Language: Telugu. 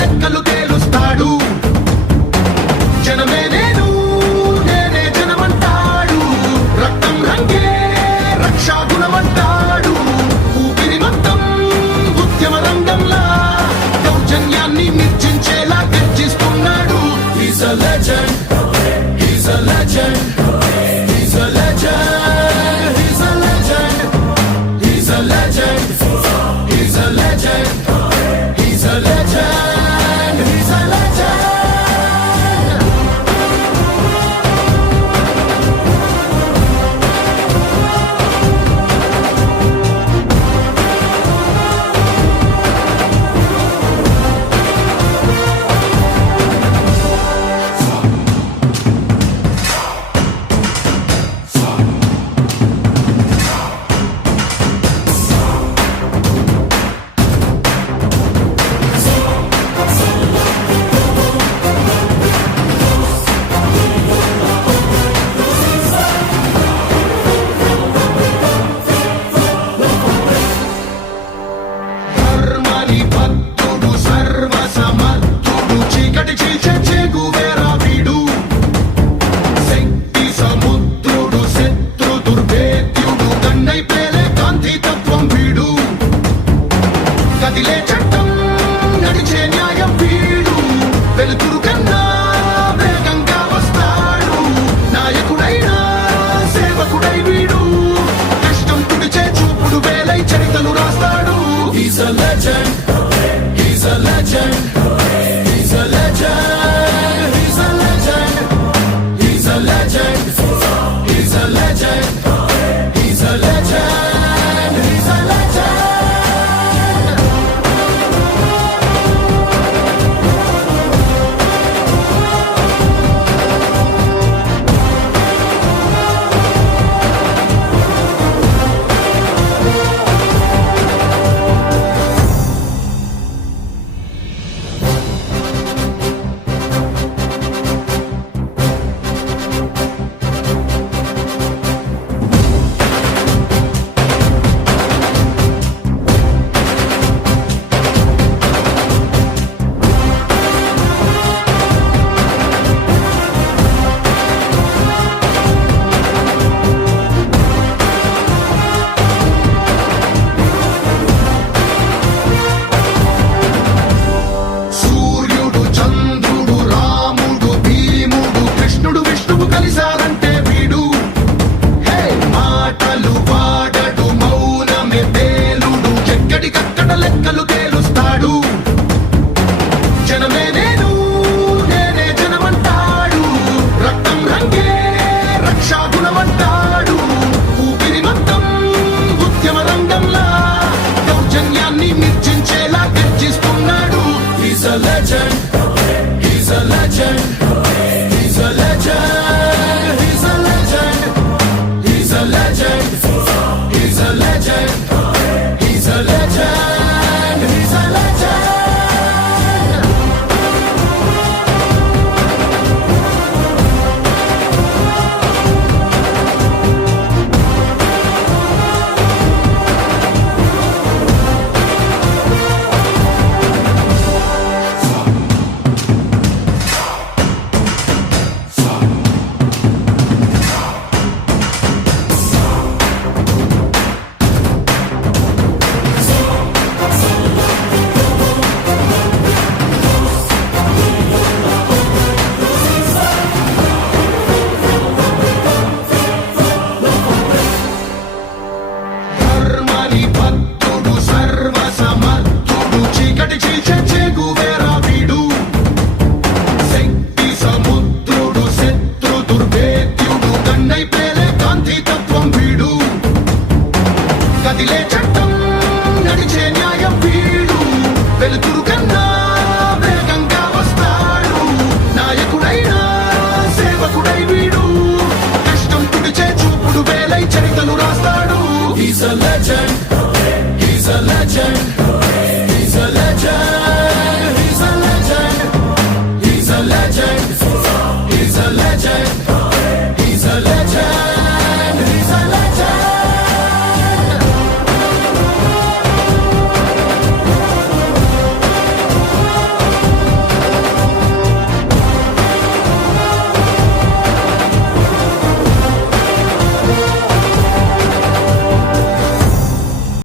లెక్కలు చరితను రాస్తాడు. Is a legend is a legend Badoo. కథలు రాస్తాడు. Is a legend is a legend